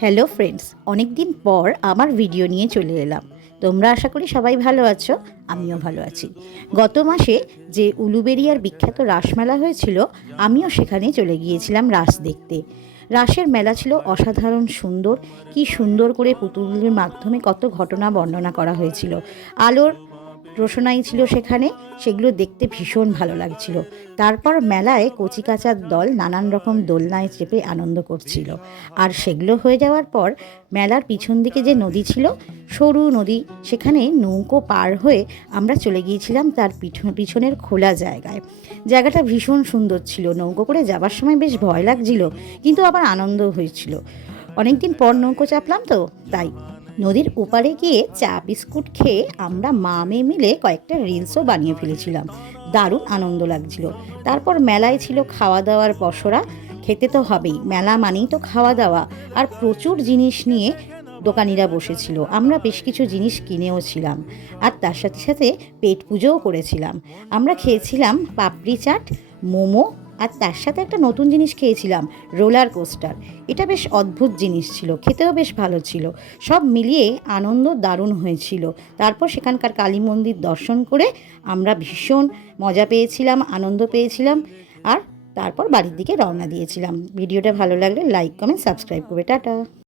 Hello friends, অনেক দিন পর আমার ভিডিও নিয়ে চলে এলাম। তোমরা আশা করি সবাই ভালো আছো, আমিও ভালো আছি। গত মাসে যে উলুবেড়িয়ার বিখ্যাত রাসমেলা হয়েছিল, আমিও সেখানে চলে গিয়েছিলাম রাস দেখতে। রাসের মেলা ছিল অসাধারণ সুন্দর। কি সুন্দর করে পুতুলের মাধ্যমে কত ঘটনা বর্ণনা করা হয়েছিল। আলোর রোশনাই ছিল সেখানে, সেগুলো দেখতে ভীষণ ভালো লাগছিল। তারপর মেলায় কচিকাঁচার দল নানান রকম দোলনায় চেপে আনন্দ করছিল। আর সেগুলো হয়ে যাওয়ার পর মেলার পিছন দিকে যে নদী ছিল, সরু নদী, সেখানে নৌকো পার হয়ে আমরা চলে গিয়েছিলাম তার পিছনের খোলা জায়গায়। জায়গাটা ভীষণ সুন্দর ছিল। নৌকো করে যাবার সময় বেশ ভয় লাগছিল, কিন্তু আবার আনন্দ হয়েছিল। অনেকদিন পর নৌকো চাপলাম তো, তাই নদীর ওপারে গিয়ে চা বিস্কুট খেয়ে আমরা মা মেয়ে মিলে কয়েকটা রিলসও বানিয়ে ফেলেছিলাম। দারুণ আনন্দ লাগছিল। তারপর মেলায় ছিল খাওয়া দাওয়ার পসরা। খেতে তো হবেই, মেলা মানেই তো খাওয়া দাওয়া। আর প্রচুর জিনিস নিয়ে দোকানিরা বসেছিল। আমরা বেশ কিছু জিনিস কিনেও ছিলাম। আর তার সাথে সাথে পেট পুজোও করেছিলাম। আমরা খেয়েছিলাম পাপড়ি চাট, মোমো, আর তার সাথে একটা নতুন জিনিস খেয়েছিলাম, রোলার কোস্টার। এটা বেশ অদ্ভুত জিনিস ছিল, খেতেও বেশ ভালো ছিল। সব মিলিয়ে আনন্দ দারুণ হয়েছিল। তারপর সেখানকার কালী মন্দির দর্শন করে আমরা ভীষণ মজা পেয়েছিলাম, আনন্দ পেয়েছিলাম। আর তারপর বাড়ির দিকে রওনা দিয়েছিলাম। ভিডিওটা ভালো লাগলে লাইক, কমেন্ট, সাবস্ক্রাইব করবে। টাটা।